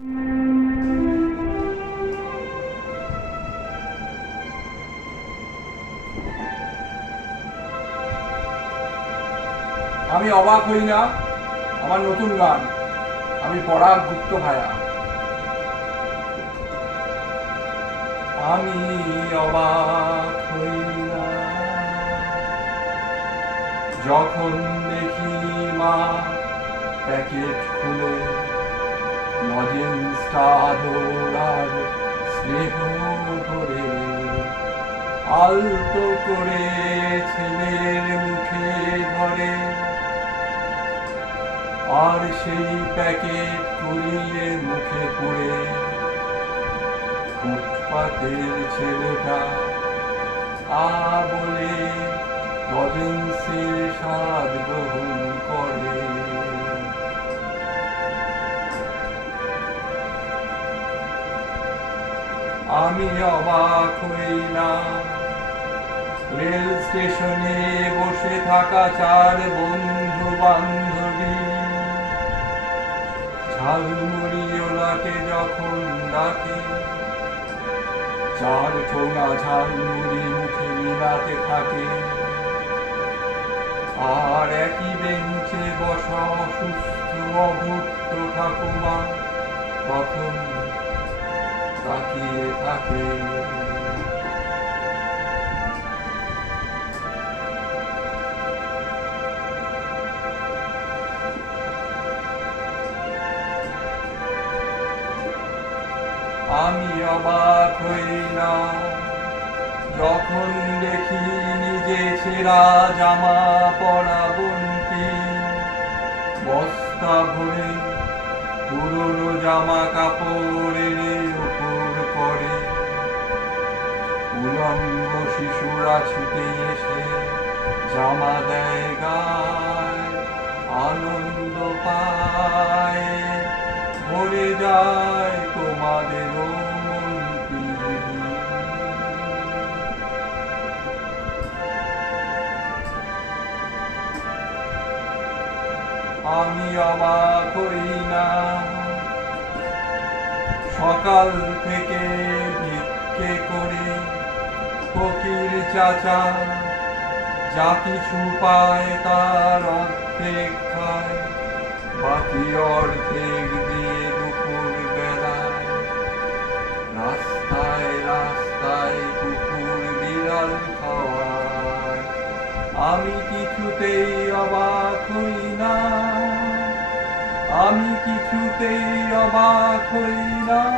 আমি অবাক হই না, আমার নতুন গান। আমি পরাগ গুপ্ত ভায়া। আমি অবাক হই না, যখন দেখি মা প্যাকেট খুলে লজেন্সটা ধরার স্নেহ করে, আলতো করে ছেলের মুখে ধরে। আর সেই প্যাকেট কুড়িয়ে মুখে পুড়ে। ফুটপাতের ছেলেটা, আ বলে লজেন্সের স্বাদ আমি অবাক হইলাম। রেল স্টেশনে বসে থাকা চার বন্ধু বান্ধবী ঝালমুড়িওলাকে যখন ডাকে, চার ঠোঙা ঝালমুড়ি মুখে মিলাতে থাকে। আর একই বেঞ্চে বসা অসুস্থ অভুক্ত ঠাকুমা, তখন তাকিয়ে থাকে আমি অবাক হই না যখন দেখি নিজে ছেঁড়া জামা পরা বন্টি বস্তা ভরে পুরনো জামা কাপড়ের উপর শিশুরা ছুটে এসে জামা দেয় গায়, আনন্দ পায়। ভরে যায় তোমাদের আমি অবাক হই না। সকাল থেকে ভিক্ষে করে ফকির চাচা যা কিছু পায় তার অর্ধেক খায় বাকি অর্ধেক দিয়ে দুপুর বেলায়। রাস্তায় রাস্তায় কুকুর বিড়াল খাওয়ায়। আমি কিছুতেই অবাক হই না, আমি কিছুতেই অবাক হই না।